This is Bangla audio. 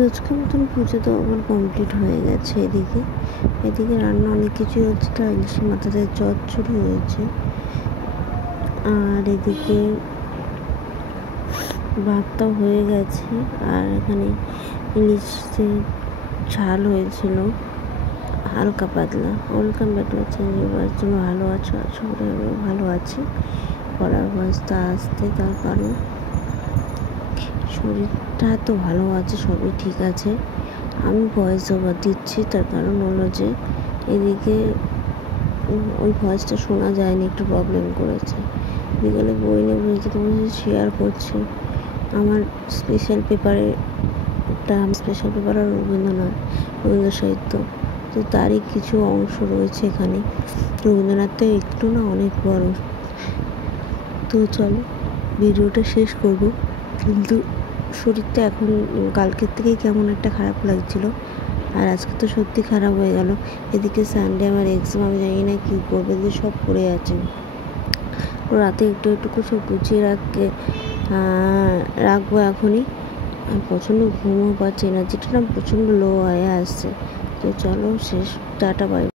রোজকার মতন পুজো তো আমার কমপ্লিট হয়ে গেছে। এদিকে রান্না অনেক কিছু হচ্ছে, তো ইলিশের মাথাতে চচ্চড়ি হয়েছে, আর এদিকে ভাতটাও হয়ে গেছে, আর এখানে ইলিশের ঝাল হয়েছিল হালকা পাতলা চেঞ্জের জন্য। ভালো আছো? ভালো আছি। পড়ার বয়সটা আসতে, তার কারণ শরীরটা তো ভালো আছে, সবই ঠিক আছে। আমি ভয়েস ওভার দিচ্ছি, তার কারণ হলো যে এদিকে ওই ভয়েসটা শোনা যায়নি, একটু প্রবলেম করেছে। বিকালে বই নিয়ে বলছি, তোমার সাথে শেয়ার করছি আমার স্পেশাল পেপার আর রবীন্দ্র সাহিত্য, তো তারই কিছু অংশ রয়েছে এখানে। রবীন্দ্রনাথ তো একটু না অনেক বড়। তো চলো ভিডিওটা শেষ করব, কিন্তু শরীরটা এখন কালকের থেকেই কেমন একটা খারাপ লাগছিল, আর আজকে তো সত্যি খারাপ হয়ে গেল। এদিকে সানডে আমার এক্সাম, আমি জানি না কী করবে, যে সব পড়ে আছে। রাতে একটু সব গুছিয়ে রাখবো এখনই। আর প্রচণ্ড ঘুমও পাচ্ছে, এনার্জিটা না প্রচণ্ড লো হয়ে আসছে। তো চলো শেষ, টাটা বাই।